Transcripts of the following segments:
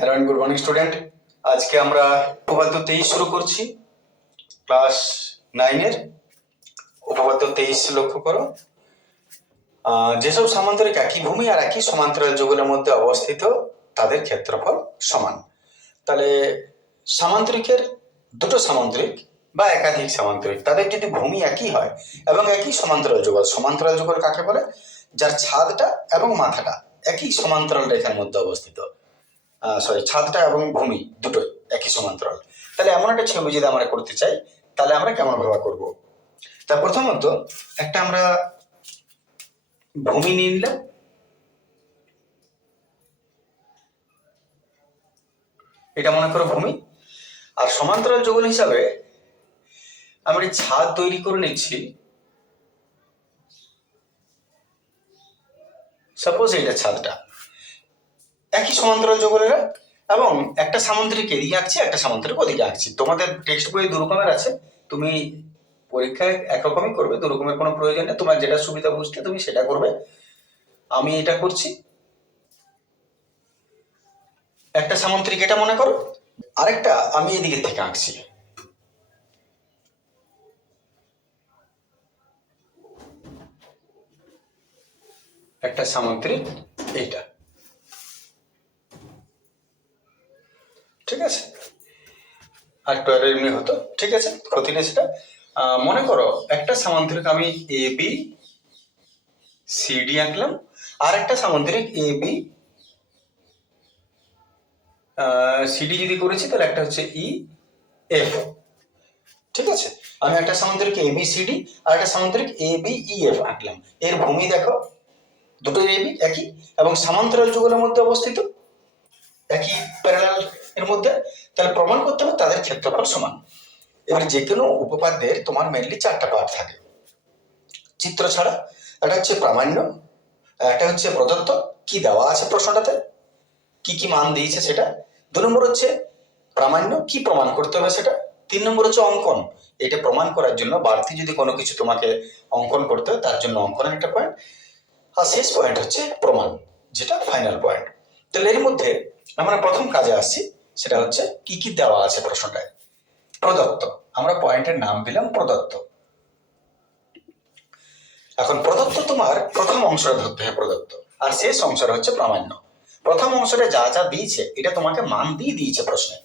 Hello and good morning student আজকে আমরা উপপাদ্য তেইশ শুরু করছি। ক্লাস নাইনের উপপাদ্য তেইশ লক্ষ্য করো। যেসব সামান্তরিক একই ভূমি আর একই সমান্তরাল যুগলের মধ্যে অবস্থিত, তাদের ক্ষেত্রফল সমান। তাহলে সামান্তরিকের দুটো সামান্তরিক বা একাধিক সামান্তরিক, তাদের যদি ভূমি একই হয় এবং একই সমান্তরাল যুগল সমান্তরাল যুগল কাকে বলে? যার ছাদটা এবং মাথাটা একই সমান্তরাল রেখার মধ্যে অবস্থিত। সরি ছাদটা এবং ভূমি দুটোই একই সমান্তরাল। তাহলে এমন একটা ছবি যদি আমরা করতে চাই, তাহলে আমরা কেমন ভাবে করব? তা প্রথমত একটা আমরা ভূমি নিয়ে নিলাম। এটা মনে করো ভূমি। আর সমান্তরাল যুগল হিসাবে আমরা ছাদ তৈরি করে নিচ্ছি। সাপোজ এইটা ছাদটা। একই সমান্তরাল যুগলেরা এবং একটা সামান্তরিক এদিকে আঁকছি, একটা সামান্তরিক ওদিকে আঁকছি। তোমাদের টেক্সট বই দু রকমের আছে। তুমি পরীক্ষায় একরকমই করবে দু রকমের কোনো প্রয়োজন নেই। তোমার যেটা সুবিধা বুঝতে তুমি সেটা করবে। আমি এটা করছি। একটা সামান্তরিক এটা মনে করো। আরেকটা আমি এদিকে থেকে আঁকছি। একটা সামান্তরিক এইটা ঠিক আছে আর এমনি হতো, ঠিক আছে? ক্ষতি নেই সেটা। মনে করো, একটা সামান্তরিক আমি এ বি সি ডি আঁকলাম, আর একটা সামান্তরিক এ বি সিডি যদি করেছি, তাহলে একটা হচ্ছে ই এফ ঠিক আছে? আমি একটা সামান্তরিক এ বি সি ডি আর একটা সামান্তরিক এ বি ই এফ আঁকলাম। এর ভূমি দেখো দুটো বি একই, এবং সমান্তরাল যুগলের মধ্যে অবস্থিত, একই প্যারালাল এর মধ্যে তাহলে প্রমাণ করতে হবে তাদের ক্ষেত্রফল সমান। এবার যে কোনো উপপাদ্যের তোমার মেনলি চারটা পার্ট থাকে। চিত্র ছাড়া, একটা হচ্ছে প্রামাণ্য, একটা হচ্ছে প্রদত্ত, কি দেওয়া আছে প্রশ্নটাতে, কি কি মান দিয়েছে সেটা। দু নম্বর হচ্ছে প্রামাণ্য, কি প্রমাণ করতে হবে সেটা। তিন নম্বর হচ্ছে অঙ্কন, এটা প্রমাণ করার জন্য বাড়তি যদি কোনো কিছু তোমাকে অঙ্কন করতে হয়, তার জন্য অঙ্কনের একটা পয়েন্ট আর শেষ পয়েন্ট হচ্ছে প্রমাণ, যেটা ফাইনাল পয়েন্ট তাহলে এর মধ্যে আমরা প্রথম কাজে আসছি। সেটা হচ্ছে কি কি দেওয়া আছে প্রশ্নটায়? প্রদত্ত। আমরা পয়েন্টের নাম দিলাম প্রদত্ত। এখন প্রদত্ত তোমার প্রথম অংশটা ধরতে হয় প্রদত্ত। আর শেষ অংশটা হচ্ছে প্রামাণ্য। প্রথম অংশটা যা যা দিয়েছে, এটা তোমাকে মান দিয়ে দিয়েছে প্রশ্নে।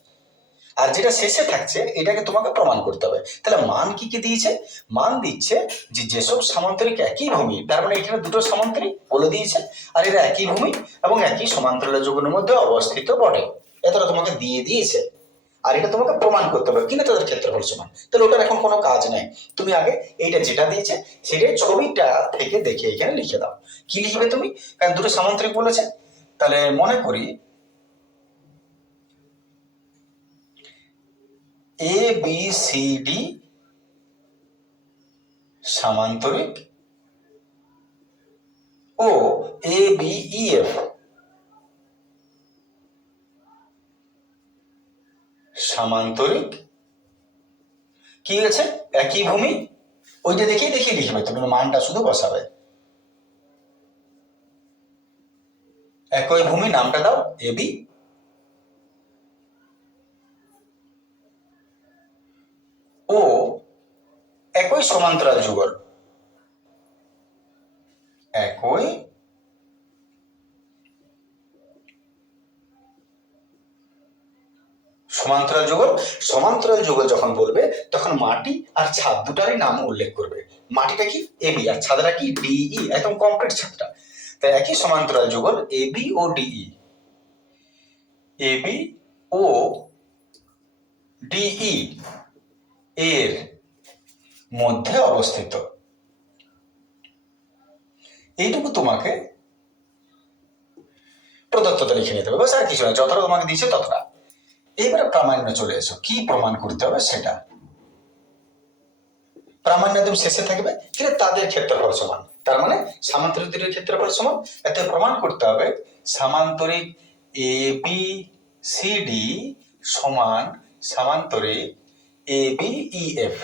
আর যেটা শেষে থাকছে, এটাকে তোমাকে প্রমাণ করতে হবে। তাহলে মান কি কি দিয়েছে? মান দিচ্ছে যে যেসব সামান্তরিক একই ভূমি, তার মানে এখানে দুটো সামান্তরিক, বলে দিয়েছে, আর এরা একই ভূমি এবং একই সমান্তরাল যুগের মধ্যে অবস্থিত বটে। এতটা তোমাকে দিয়ে দিয়েছে। আর এটা তোমাকে প্রমাণ করতে হবে। কিন্তু তাদের ক্ষেত্রফল সমান। তাহলে ওটার এখন কোনো কাজ নেই। তুমি আগে এইটা যেটা দিয়েছে, সেটাই ছবিটা থেকে দেখে এখানে লিখে দাও। কি লিখবে তুমি? কারণ দুটো সামান্তরিক বলেছে। তাহলে মনে করি এ বি সি ডি সামান্তরিক ও এ বি ই এফ সামান্তরিক। কি আছে একই ভূমি? ওইটা দেখেই দেখিয়ে লিখবে তুমি মানটা শুধু বসাবে। একই ভূমি, নামটা দাও এবি ও, একই সমান্তরাল যুগল। একই সমান্তরাল যুগল। সমান্তরাল যুগল যখন বলবে, তখন মাটি আর ছাদ দুটারই নাম উল্লেখ করবে। মাটিটা কি? এবি আর ছাদটা কি? ডিই একদম কমপ্লিট ছাদটা। তাই একই সমান্তরাল যুগল এবি ও ডিই এবি ও ডিই এর মধ্যে অবস্থিত। এইটুকু তোমাকে প্রদত্ততা লিখে নিতে হবে। বাস আর কিছু না। যতটা তোমাকে দিয়েছে ততটা। এইবারে প্রামাণ্য চলে এসো। কি প্রমাণ করতে হবে সেটা? প্রামাণ্য একদম শেষে থাকবে কিন্তু তাদের ক্ষেত্রফল সমান তার মানে সামান্তরিক দুটির ক্ষেত্রফল সমান এতে প্রমাণ করতে হবে, সামান্তরিক এ বি সি ডি সমান সামান্তরিক এ বি ই এফ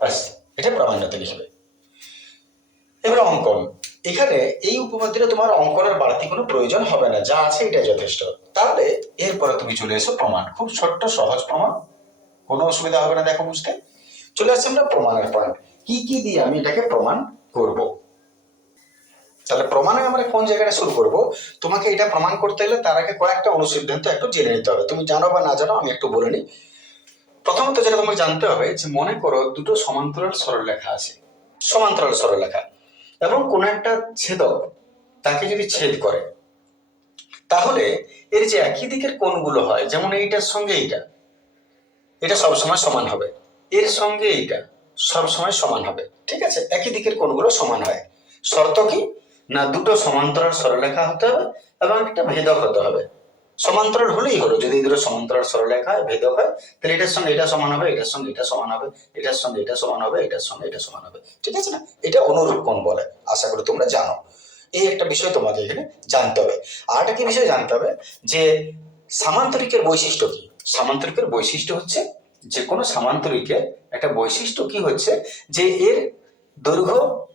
বাস এটা প্রামাণ্যতে লিখবে। এবার অঙ্কন। এখানে এই উপপাদ্যটা তোমার অঙ্কনের বাড়তি কোনো প্রয়োজন হবে না। যা আছে এটা যথেষ্ট। তাহলে এরপরে তুমি চলে এসো প্রমাণ। খুব ছোট্ট, সহজ প্রমাণ। কোনো অসুবিধা হবে না, দেখো বুঝতে। চলে আসছে আমরা প্রমাণের পয়েন্ট। কি কি দিয়ে আমি এটাকে প্রমাণ করব? তাহলে প্রমাণে আমরা কোন জায়গাটা শুরু করব? তোমাকে এটা প্রমাণ করতে গেলে তার আগে কয়েকটা অনুসিদ্ধান্ত একটু জেনে নিতে হবে। তুমি জানো বা না জানো, আমি একটু বলে নিই। প্রথমত যেটা তোমাকে জানতে হবে, যে মনে করো দুটো সমান্তরাল সরলরেখা আছে। সমান্তরাল সরলরেখা। এবং কোন একটা ছেদক তাকে যদি ছেদ করে তাহলে এর যে একই দিকের কোণগুলো হয়, যেমন এইটার সঙ্গে এইটা, এটা সবসময় সমান হবে। এর সঙ্গে এইটা সবসময় সমান হবে, ঠিক আছে? একই দিকের কোণগুলো সমান হয়। শর্ত কি? না, দুটো সমান্তরাল সরলরেখা হতে হবে এবং একটা ভেদক হতে হবে। সমান্তরাল হলেই হলো, যদি দুটো সমান্তরাল সরলরেখা হয়, ভেদক হয়, তাহলে এটার সঙ্গে এটা সমান হবে, এটার সঙ্গে এটা সমান হবে, এটার সঙ্গে এটা সমান হবে, এটার সঙ্গে এটা সমান হবে, ঠিক আছে না? এটা অনুরূপ কোণ বলে, আশা করি তোমরা জানো। এই একটা বিষয় তোমাদের এখানে জানতে হবে। আর একটা কি বিষয় জানতে হবে? যে সামান্তরিকের বৈশিষ্ট্য কি? সামান্তরিকের বৈশিষ্ট্য হচ্ছে যে কোনো সামান্তরিকের একটা বৈশিষ্ট্য কি হচ্ছে? যে এর দৈর্ঘ্য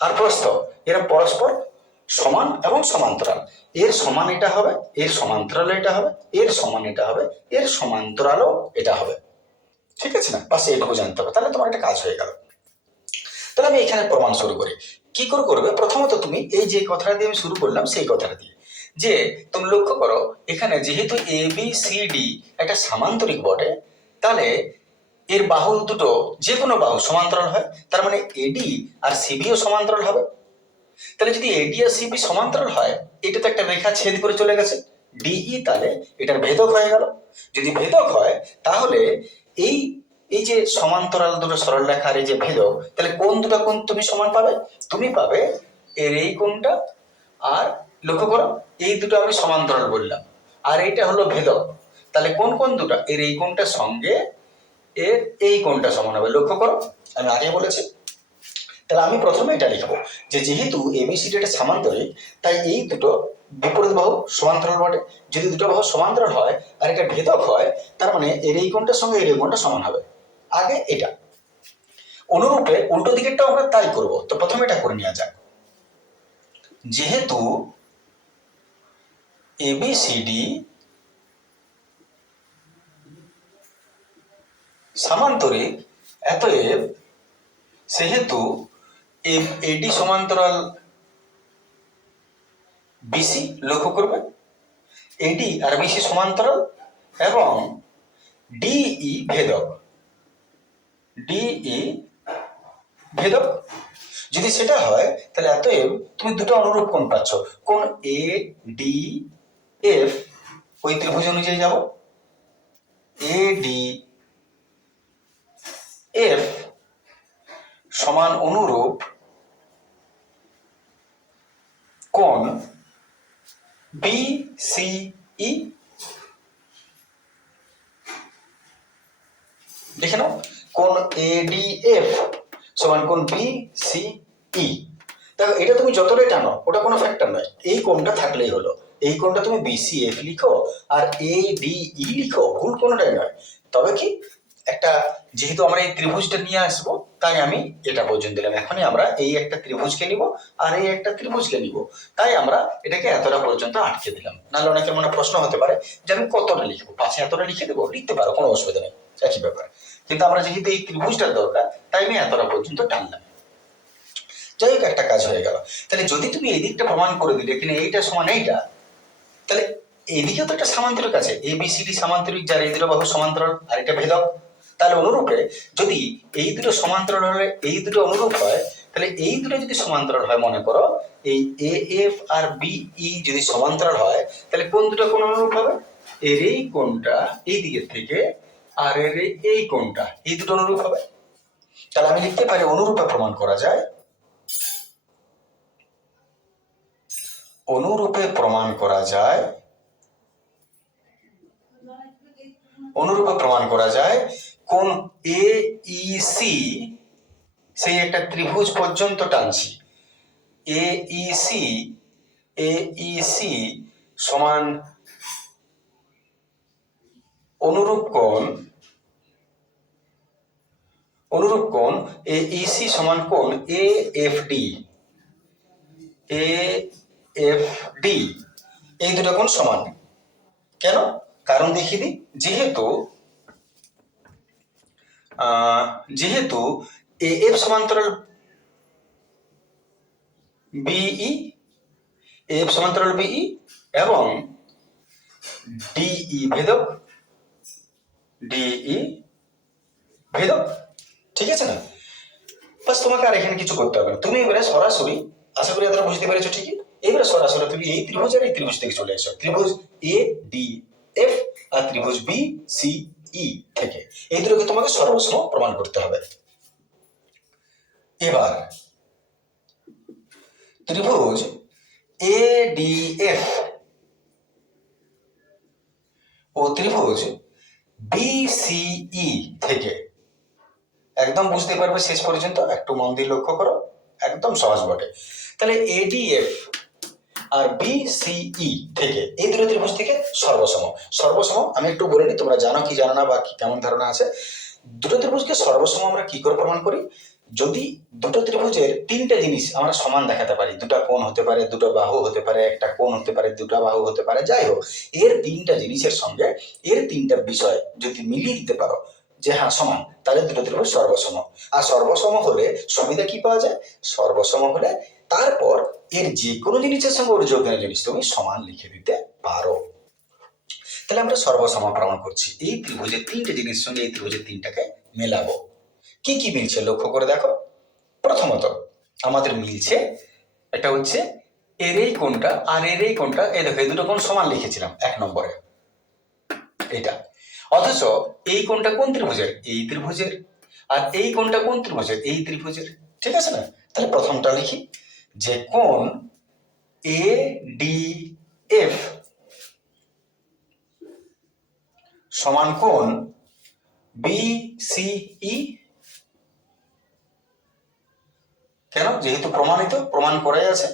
আর প্রস্থ, এরা পরস্পর সমান এবং সমান্তরাল। এর সমান এটা হবে, এর সমান্তরাল এটা হবে, এর সমান এটা হবে, এর সমান্তরালও এটা হবে। ঠিক আছে না? বাস এইটুকু জানতে হবে। তাহলে তোমার একটা কাজ হয়ে গেল। তাহলে আমি এখানে প্রমাণ শুরু করি। কি করে করবে? প্রথমত তুমি এই যে কথাটা দিয়ে আমি শুরু করলাম, সেই কথাটা দিয়ে। যে তুমি লক্ষ্য করো, এখানে যেহেতু এ বি সি ডি একটা সামান্তরিক বটে, তাহলে এর বাহু দুটো যে কোনো বাহু সমান্তরাল হয়, তার মানে এডি আর সিবিও সমান্তরাল হবে। তাহলে যদি এডি আর সিবি সমান্তরাল হয়, এটা তো একটা রেখা ছেদ করে চলে গেছে। ডিই তাহলে এটার ভেদক হয়ে গেল। যদি ভেদক হয়, তাহলে এই এই যে সমান্তরাল দুটো সরল রেখার এই যে ভেদক তাহলে কোন দুটো কোন তুমি সমান পাবে? তুমি পাবে এর এই কোণটা আর লক্ষ্য করো, এই দুটো আমি সমান্তরাল বললাম। আর এইটা হলো ভেদক তাহলে কোন কোন দুটো? এর এই কোণটার সঙ্গে এর এই কোণটা সমান হবে। লক্ষ্য করো, আমি আগে বলেছি। তাহলে আমি প্রথমে এটা লিখব যে যেহেতু এবিসিডি একটা সামান্তরিক, তাই এই দুটো বিপরীত বাহু সমান্তরাল বটে। যদি দুটো বাহু সমান্তরাল হয় আর এটা ভেদক হয়, তার মানে এর এই কোণটার সঙ্গে এর এই কোণটা সমান হবে। আগে এটা। অনুরূপে উল্টো দিকেরটাও আমরা তাই করব। তো প্রথমে এটা করে নেওয়া যাক। যেহেতু এবিসিডি সামান্তরিক এতএব সেহেতু এডি সমান্তরাল বিসি লক্ষ্য করবে। এডি আর বিসি সমান্তরাল এবং ডিই ভেদক। ডিই ভেদক। যদি সেটা হয়, তাহলে এত এতএব তুমি দুটো অনুরূপ কোণ পাচ্ছ। কোন এ ডি এফ ওই ত্রিভুজ অনুযায়ী যাব। এ ডি এফ সমান অনুরূপ কোণ বি সি ই দেখে নাও। কোণ এ ডি এফ সমান কোন বি সি ই দেখো, এটা তুমি যতটাই টানো ওটা কোনো ফ্যাক্টর নয়। এই কোণটা থাকলেই হলো। এই কোণটা তুমি বিসিএফ লিখো, আর এ ডি ই লিখো, ভুল কোনোটাই নয়। তবে কি, একটা, যেহেতু আমরা এই ত্রিভুজটা নিয়ে আসব, তাই আমি এটা পর্যন্ত দিলাম। এখনই আমরা এই একটা ত্রিভুজকে নিব, আর এই একটা ত্রিভুজকে নিব। তাই আমরা এটাকে এতটা পর্যন্ত আটকে দিলাম। নাহলে অনেকের মনে প্রশ্ন হতে পারে যে আমি কতটা লিখব? পাশে এতটা লিখে দেবো? লিখতে পারো, কোনো অসুবিধা নেই। একই ব্যাপার। কিন্তু আমরা যেহেতু এই ত্রিভুজটার দরকার, তাই আমি এতটা পর্যন্ত টানলাম যাই হোক একটা কাজ হয়ে গেল। তাহলে যদি তুমি এই দিকটা প্রমাণ করে দিলে, কিনা এইটা সমান এইটা, তাহলে এইদিকেও তো একটা সামান্তরিক আছে। এ বি সি ডি সামান্তরিক, যার এই দুটো বাহু সমান্তরাল আর এটা ভেদক। তাহলে অনুরূপে যদি এই দুটো সমান্তরাল হলে এই দুটো অনুরূপ হয়, তাহলে এই দুটো যদি সমান্তরাল হয়, মনে করো, এই এ এফ আর বি ই যদি সমান্তরাল হয়, তাহলে কোন দুটো কোন অনুরূপ হবে? এর এই কোনটা এই দিকের থেকে আর এর এই- কোণটা, এই দুটো অনুরূপ হবে। তাহলে আমি লিখতে পারি অনুরূপে প্রমাণ করা যায়। অনুরূপে প্রমাণ করা যায়। অনুরূপে প্রমাণ করা যায় কোন এ ই সি সেই একটা ত্রিভুজ পর্যন্ত টানছি। এ ই সি এ ই সি সমান অনুরূপ কোণ অনুরূপ কোণ এ ই সি সমান কোণ A F D A F D এই দুটো কোণ সমান। কেন? কারণ দেখিয়ে দিই, যেহেতু যেহেতু এ এফ সমান্তরাল বিই এফ সমান্তরাল বিই এবং ডিই ভেদক ডিই ভেদক, ঠিক আছে না? বাস তোমাকে আর এখানে কিছু করতে হবে না। তুমি এবারে সরাসরি, আশা করি এতটা বুঝতে পেরেছ ঠিকই, এবারে সরাসরি তুমি এই ত্রিভুজ আর এই ত্রিভুজ থেকে চলে এসো। ত্রিভুজ এ ডি এফ আর ত্রিভুজ বি সি ই থেকে। এই দুটোকে তোমাকে সর্বসম প্রমাণ করতে হবে। এবার, ত্রিভুজ এ ডি এফ ও ত্রিভুজ বিসিই থেকে। একদম বুঝতে পারবে শেষ পর্যন্ত, একটু মন দিয়ে লক্ষ্য করো, একদম সহজ বটে। তাহলে এডিএফ আর বিসিই থেকে, এই দুটো ত্রিভুজ থেকে সর্বসম। সর্বসম আমি একটু বলে নিই, তোমরা জানো কি জানো না বা কেমন ধারণা আছে। দুটো ত্রিভুজকে সর্বসম আমরা কি করে প্রমাণ করি? যদি দুটো ত্রিভুজের তিনটে জিনিস আমরা সমান দেখাতে পারি, দুটো কোণ হতে পারে, দুটো বাহু হতে পারে, একটা কোণ হতে পারে, দুটো বাহু হতে পারে, যাই হোক, এর তিনটা জিনিসের সঙ্গে এর তিনটা বিষয় যদি মিলিয়ে দিতে পারো যে হ্যাঁ সমান, তাহলে দুটো ত্রিভুজ সর্বসম। আর সর্বসম হলে সুবিধা কি পাওয়া যায়? সর্বসম হলে তারপর এর যে কোনো জিনিসের সঙ্গে ওর যোগদানের জিনিস তুমি সমান লিখে দিতে পারো। তাহলে আমরা সর্বসম প্রমাণ করছি। এই ত্রিভুজের তিনটে জিনিস সঙ্গে এই ত্রিভুজের তিনটাকে মেলাবো। কি কি মিলছে লক্ষ্য করে দেখো? প্রথমত, আমাদের মিলছে এটা হচ্ছে এর এই কোনটা আর এর এই কোনটা এই দেখো, এই দুটো কোন সমান লিখেছিলাম এক নম্বরে। এটা অথচ এই কোনটা কোন ত্রিভুজের? এই ত্রিভুজের। আর এই কোনটা কোন ত্রিভুজের? এই ত্রিভুজের। ঠিক আছে না? তাহলে প্রথমটা লিখি। যে কোন এ ডি এফ সমান কোন বি সি ই কেন? যেহেতু প্রমাণিত, প্রমাণ করাই আছে।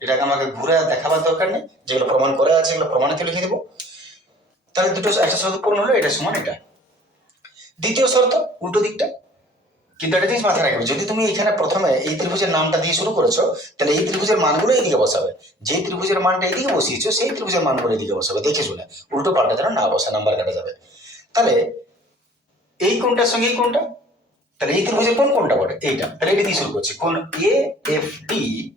এটাকে আমাকে ঘুরে দেখাবার দরকার নেই। যেগুলো প্রমাণ করা আছে সেগুলো প্রমাণিত লিখে দেবো। তাহলে দুটো, একটা শর্ত পূরণ হলো, এটা সমান এটা। দ্বিতীয় শর্ত, উল্টো দিকটা। কিন্তু একটা জিনিস মাথায় রাখবে, যদি তুমি এখানে প্রথমে এই ত্রিভুজের নামটা দিয়ে শুরু করেছ, তাহলে এই ত্রিভুজের মানগুলো এইদিকে বসাবে। যে ত্রিভুজের মানটা এইদিকে বসিয়েছো, সেই ত্রিভুজের মানগুলো এইদিকে বসাবে। দেখে শুনে, উল্টো পাল্টা যেন না বসে, নাম্বার কাটা যাবে। তাহলে এই কোনটার সঙ্গে এই কোনটা তাহলে এই ত্রিভুজের কোন কোনটা বটে এইটা। তাহলে এটা দিয়ে শুরু করছি। কোন এ এফ ডি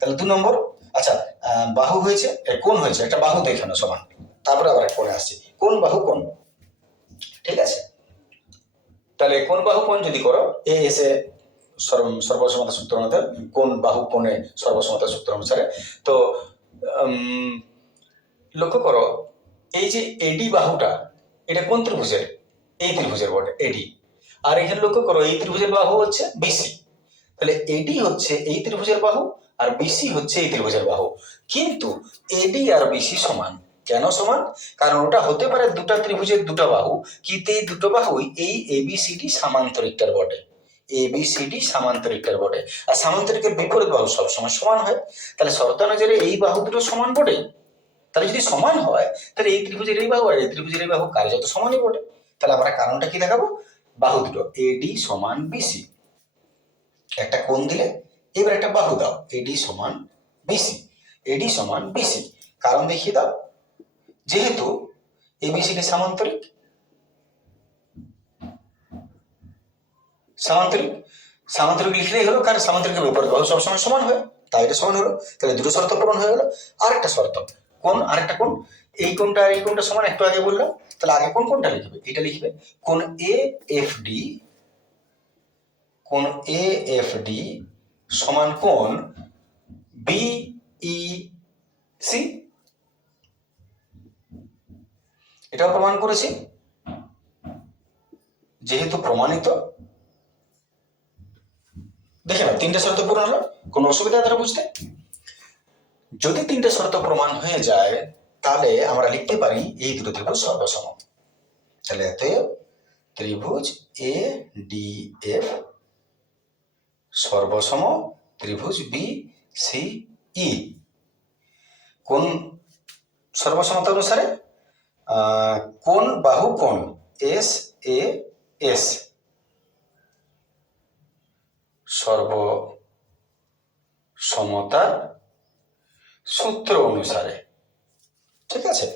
তাহলে দু নম্বর। আচ্ছা বাহু হয়েছে কোন হয়েছে, একটা বাহু দেখানো সমান। তারপরে আবার এক কোণে আসছি। কোন বাহু কোন ঠিক আছে? তাহলে কোন বাহু কোন যদি করো এ এসে সর্ব- সর্বসমতা সূত্র অনুসারে, কোন বাহু কোণে সর্বসমতা সূত্র অনুসারে, তো লক্ষ্য করো, এই যে এডি বাহুটা, এটা কোন ত্রিভুজের? এই ত্রিভুজের বটে এডি আর এখানে লক্ষ্য করো, এই ত্রিভুজের বাহু হচ্ছে বিসি তাহলে এডি হচ্ছে এই ত্রিভুজের বাহু আর বিসি হচ্ছে এই ত্রিভুজের বাহু। কিন্তু এডি আর বিসি সমান। কেন সমান? কারণ ওটা হতে পারে দুটো ত্রিভুজের দুটো বাহু, কিন্তু এই দুটো বাহুই এই এবিসিডি সামান্তরিকটার বটে। এবিসিডি সামান্তরিকটার বটে। আর সামান্তরিকের বিপরীত বাহু সবসময় সমান হয়। তাহলে শর্তানুযায়ী এই বাহু দুটো সমান বটে? তাহলে যদি সমান হয়, তাহলে এই ত্রিভুজের এই বাহু আর এই ত্রিভুজের এই বাহু কার্যত সমানই বটে? তাহলে আমরা কারণটা কি দেখাবো? বাহু দুটো এডি সমান বিসি একটা কোণ দিলে, এবার একটা বাহু দাও এডি সমান বিসি এডি সমান বিসি কারণ দেখিয়ে দাও, যেহেতু এবিসিডি সামান্তরিক সামান্তরিক সামান্তরিক লিখলেই হলো কারণ সামান্তরিকের বিপরীত বাহু সবসময় সমান হয়। তাই এটা সমান হলো। তাহলে দুটো শর্ত পূরণ হয়ে গেলো। আরেকটা শর্ত কোন আরেকটা কোন এই কোনটা আর এই কোনটা সমান? একটু আগে বললাম। তাহলে আগে কোন কোনটা লিখবে? এটা লিখবে কোন এ এফ ডি কোন এ এফ ডি সমান কোন বি ই সি এটাও প্রমাণ করেছি। যেহেতু প্রমাণিত, দেখে না তিনটে শর্ত পূরণ হলো। কোনো অসুবিধা তারা বুঝতে। যদি তিনটে শর্ত প্রমাণ হয়ে যায় তাহলে আমরা লিখতে পারি এই দুটো ত্রিভুজ সর্বসম। তাহলে অতএব ত্রিভুজ এ ডি এফ সর্বসম, ত্রিভুজ বি সি ই কোন সর্বসমতা অনুসারে? কোন বাহু কোন এস এ এস সর্ব সমতার সূত্র অনুসারে। ঠিক আছে?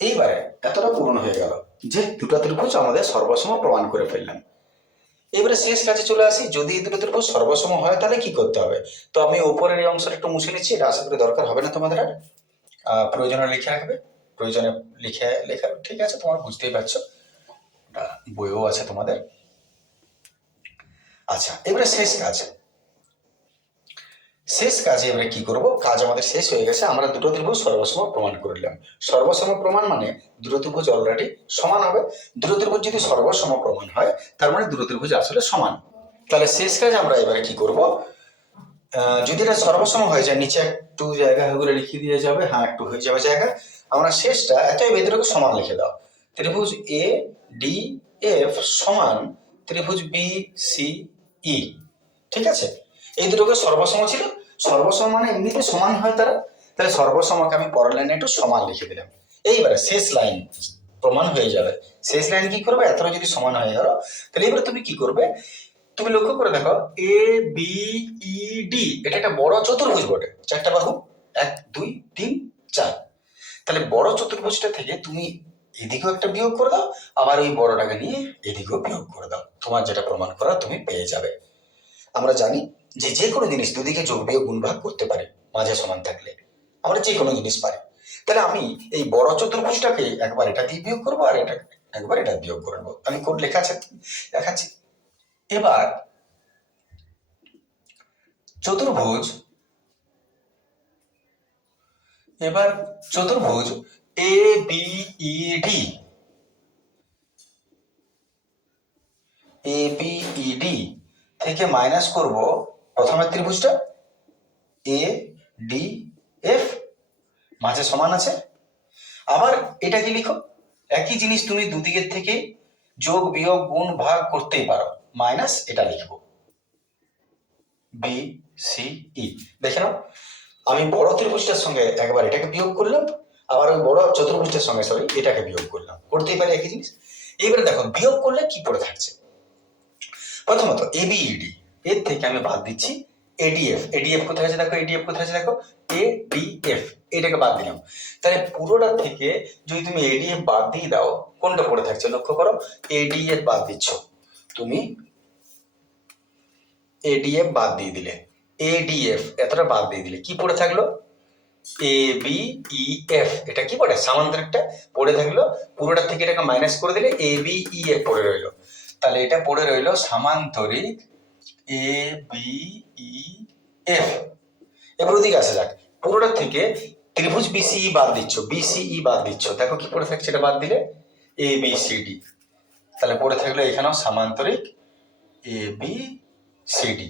এইবারে এতটা পূরণ হয়ে গেল যে দুটো ত্রিভুজ আমাদের সর্বসম প্রমাণ করে ফেললাম। এবারে শেষ কাজে চলে আসি। যদি এই দুটো ত্রিভুজ সর্বসম হয়, তাহলে কি করতে হবে? তো আমি উপরের এই অংশটা একটু মুছে নিচ্ছি, এটা আশা করি দরকার হবে না তোমাদের আর। প্রয়োজনে লিখে রাখবে। প্রয়োজনে লিখে, লেখা, ঠিক আছে, তোমার বুঝতেই পারছ। বইও আছে তোমাদের। আচ্ছা এবারে শেষ কাজ। শেষ কাজে এবারে কি করব? কাজ আমাদের শেষ হয়ে গেছে, আমরা দুটো ত্রিভুজ সর্বসম প্রমাণ করলাম সর্বসম প্রমাণ মানে দুটো ত্রিভুজ অলরেডি সমান হবে। দুটো ত্রিভুজ যদি সর্বসম প্রমাণ হয়, তার মানে দুটো ত্রিভুজ আসলে সমান। তাহলে শেষ কাজ আমরা এবারে কি করব? যদি এটা সর্বসম হয়ে যায়, নিচে একটু জায়গা হয়ে লিখে দিয়ে যাবে হ্যাঁ একটু হয়ে যাবে জায়গা। আমরা শেষটা এতই বেদরকে সমান লিখে দাও। ত্রিভুজ এ ডি এফ সমান ত্রিভুজ বি সি ই ঠিক আছে? এই দুটোকে সর্বসম ছিল সর্বসম মানে এমনিতে সমান হয় তারা, তাহলে সর্বসমকে আমি পরের লাইনে একটু সমান লিখে দিলাম। এইবারে শেষ লাইন প্রমাণ হয়ে যাবে। শেষ লাইন কি করবে? এতটা যদি সমান হয়ে গেল তাহলে এবারে তুমি কি করবে? তুমি লক্ষ্য করে দেখো এ বি ই ডি এটা একটা বড় চতুর্ভুজ বটে। চারটা বাহু, এক, দুই, তিন, চার। তাহলে বড় চতুর্ভুজটা থেকে তুমি এদিকেও একটা বিয়োগ করে দাও, আবার ওই বড়টাকে নিয়ে এদিকেও বিয়োগ করে দাও। তোমার যেটা প্রমাণ করা তুমি পেয়ে যাবে। আমরা জানি যে যে কোনো জিনিস দুদিকে যোগ বিয়োগ গুণ ভাগ করতে পারে, মাঝে সমান থাকলে। আমরা যে কোনো জিনিস পারি। তাহলে আমি এই বড় চতুর্ভুজটাকে একবার এটা দিয়ে বিয়োগ করব, আর এটা একবার এটা বিয়োগ করব আমি কোড লেখা আছে, দেখাচ্ছি। এবার, চতুর্ভুজ এবার চতুর্ভুজ A B D A B D থেকে মাইনাস করব প্রথমের ত্রিভুজটা এ ডি এফ মাঝে সমান আছে। আবার এটা কি লিখো? একই জিনিস তুমি দুদিকের থেকে যোগ, বিয়োগ, গুণ, ভাগ করতেই পারো। মাইনাস এটা লিখব। বি সি ই দেখে নাও, আমি বড় ত্রিভুজটার সঙ্গে একবার এটাকে বিয়োগ করলাম, আবার ওই বড় চতুর্ভুজটার সঙ্গে সরি এটাকে বিয়োগ করলাম। করতেই পারি একই জিনিস? এবারে দেখো, বিয়োগ করলে কি পড়ে থাকছে? প্রথমত এবিইডি এর থেকে আমি বাদ দিচ্ছি এডিএফ এডিএফ কোথায় আছে দেখো? এডিএফ কোথায় আছে দেখো? এডিএফ এটাকে বাদ দিলাম। তাহলে পুরোটা থেকে যদি তুমি এডিএফ বাদ দিয়ে দাও, কোনটা পড়ে থাকছে লক্ষ্য করো? এডিএফ বাদ দিচ্ছ। তুমি এডিএফ বাদ দিয়ে দিলে। এডিএফ এতটা বাদ দিয়ে দিলে। কি পড়ে থাকল? এ বি ই এফ এটা কি পড়ে? সামান্তরিকটা পড়ে থাকল। পুরোটা থেকে এটাকে মাইনাস করে দিলে এ বি ই এফ পড়ে রইল। তাহলে এটা পড়ে রইল সামান্তরিক এ বি ই এফ এবার ওদিকে আসা যাক। পুরোটা থেকে ত্রিভুজ বিসিই বাদ দিচ্ছ। বিসিই বাদ দিচ্ছ। দেখো কি পড়ে থাকছে এটা বাদ দিলে? এ বি সি ডি তাহলে পড়ে থাকল এখানেও সামান্তরিক এ বি সি ডি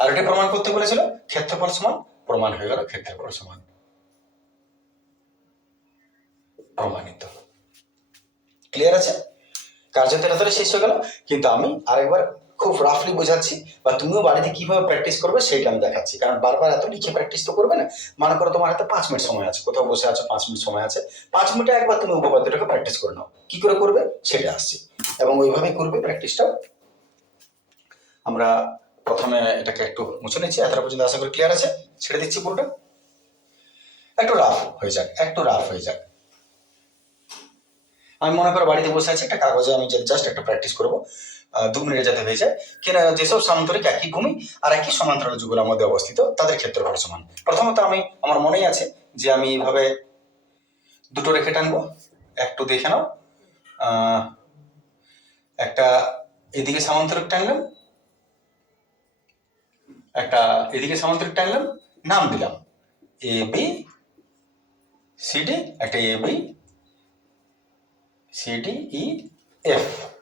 আর এটা প্রমাণ করতে বলেছিল? ক্ষেত্রফল সমান, প্রমাণ হয়ে গেল ক্ষেত্রফল সমান। প্রমাণিত। ক্লিয়ার আছে? কার্যত তাহলে শেষ হয়ে গেল। কিন্তু আমি আরেকবার খুব রাফলি বোঝাচ্ছি, বা তুমিও বাড়িতে কীভাবে প্র্যাকটিস করবে সেটা আমি দেখাচ্ছি। কারণ বারবার এত লিখে প্র্যাকটিস তো করবে না। মনে করো তোমার হাতে পাঁচ মিনিট সময় আছে, কোথাও বসে আছো, পাঁচ মিনিট সময় আছে। পাঁচ মিনিটে একবার তুমি উপপাদ্যটাকে প্র্যাকটিস করে নাও। কি করে করবে? সেটা আসছি। এবং ওইভাবেই করবে প্র্যাকটিসটা আমরা প্রথমে এটাকে একটু মুছে নিচ্ছি, এতটা পর্যন্ত আশা করি ক্লিয়ার আছে। ছেড়ে দিচ্ছি পুরোটা। একটু রাফ হয়ে যাক, একটু রাফ হয়ে যাক। আমি মনে করো বাড়িতে বসে আছি, একটা কাগজে আমি জাস্ট একটা প্র্যাকটিস করব। দু মিনিটে যাতে হয়ে যায় কিনা যেসব সামান্তরিক একই ভূমি আর একই সমান্তরাল যুগলের মধ্যে অবস্থিত, তাদের ক্ষেত্রফল সমান। প্রথমত আমি, আমার মনেই আছে যে আমি এইভাবে দুটো রেখে টানবো। একটু দেখে নাও। একটা এদিকে সামান্তরিক টানলাম, একটা এদিকে সামান্তরিক টানলাম, নাম দিলাম। এ, বি সিডি একটা A, B CD E, F.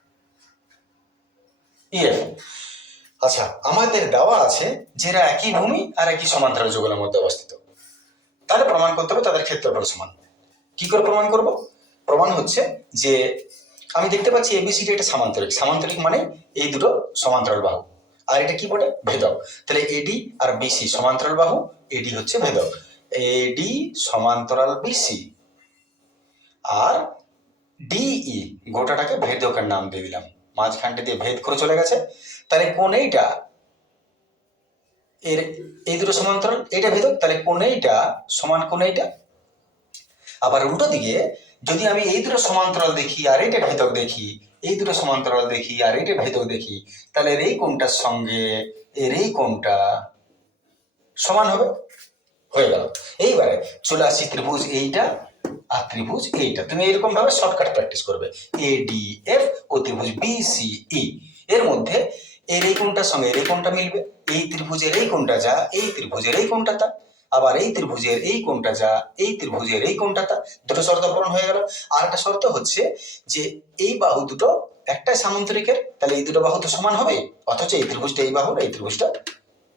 আচ্ছা আমাদের দেওয়া আছে যেটা একই ভূমি আর একই সমান্তরাল যুগলের মধ্যে অবস্থিত। তাহলে প্রমাণ করতে হবে তাদের ক্ষেত্রফল সমান। কি করে প্রমাণ করব? প্রমাণ হচ্ছে যে আমি দেখতে পাচ্ছি এবিসিডি এটা সামান্তরিক। সামান্তরিক মানে এই দুটো সমান্তরাল বাহু। আর এটা কি বলে ভেদক। তাহলে এডি আর বিসি সমান্তরাল বাহু এডি হচ্ছে ভেদক। এডি সমান্তরাল বিসি আর ডিই গোটাটাকে ভেদকের নাম দিয়ে দিলাম। মাঝখানটা দিয়ে ভেদ করে চলে গেছে। তাহলে কোন এইটা এর, এই দুটো সমান্তরাল এটা ভেদক, তাহলে কোন এইটা সমান কোন এইটা? আবার উল্টো দিকে, যদি আমি এই দুটো সমান্তরাল দেখি আর এটা ভেদক দেখি, এই দুটো সমান্তরাল দেখি আর এটা ভেদক দেখি, তাহলে এর এই কোনটার সঙ্গে এর এই কোনটা সমান হবে, হয়ে গেল। এইবারে চলে আসছি ত্রিভুজ এইটা আর ত্রিভুজ এইটা। তুমি এরকম ভাবে শর্টকাট প্র্যাকটিস করবে। এ ডি এফ ও ত্রিভুজ বি সি ই এর মধ্যে এর এই কোণটার সঙ্গে এর এই কোণটা মিলবে, এই ত্রিভুজের এই কোণটা যা, এই ত্রিভুজের এই কোণটা তা, আবার এই ত্রিভুজের এই কোণটা যা, এই ত্রিভুজের এই কোণটা তা। দুটো শর্ত পূরণ হয়ে গেল। আর একটা শর্ত হচ্ছে যে এই বাহু দুটো একটাই সামান্তরিকের, তাহলে এই দুটো বাহু তো সমান হবে, অথচ এই ত্রিভুজটা এই বাহুর, এই ত্রিভুজটা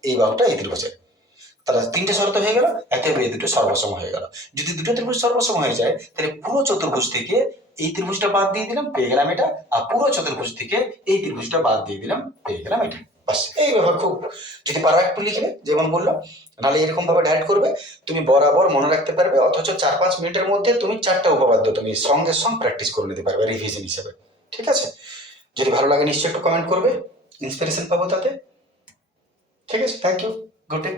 এই বাহুটা এই ত্রিভুজের। তাহলে তিনটে শর্ত হয়ে গেল এতে এই দুটো সর্বসম হয়ে গেল। যদি দুটো ত্রিভুজ সর্বসম হয়ে যায়, তাহলে পুরো চতুর্ভুজ থেকে এই ত্রিভুজটা বাদ দিয়ে দিলাম, পেয়ে গেলাম এটা, আর পুরো চতুর্ভুজ থেকে এই ত্রিভুজটা বাদ দিয়ে দিলাম, পেয়ে গেলাম এটা। বাস, এই ব্যাপার খুব। যদি পারা একটু লিখবে যেমন বললাম নাহলে এরকম ভাবে ডাইরেক্ট করবে, তুমি বরাবর মনে রাখতে পারবে, অথচ চার পাঁচ মিনিটের মধ্যে তুমি চারটা উপপাদ্য তুমি সঙ্গে সঙ্গে প্র্যাকটিস করে নিতে পারবে রিভিশন হিসেবে। ঠিক আছে? যদি ভালো লাগে নিশ্চয়ই একটু কমেন্ট করবে ইন্সপিরেশন পাবো তাতে। ঠিক আছে? Thank you good day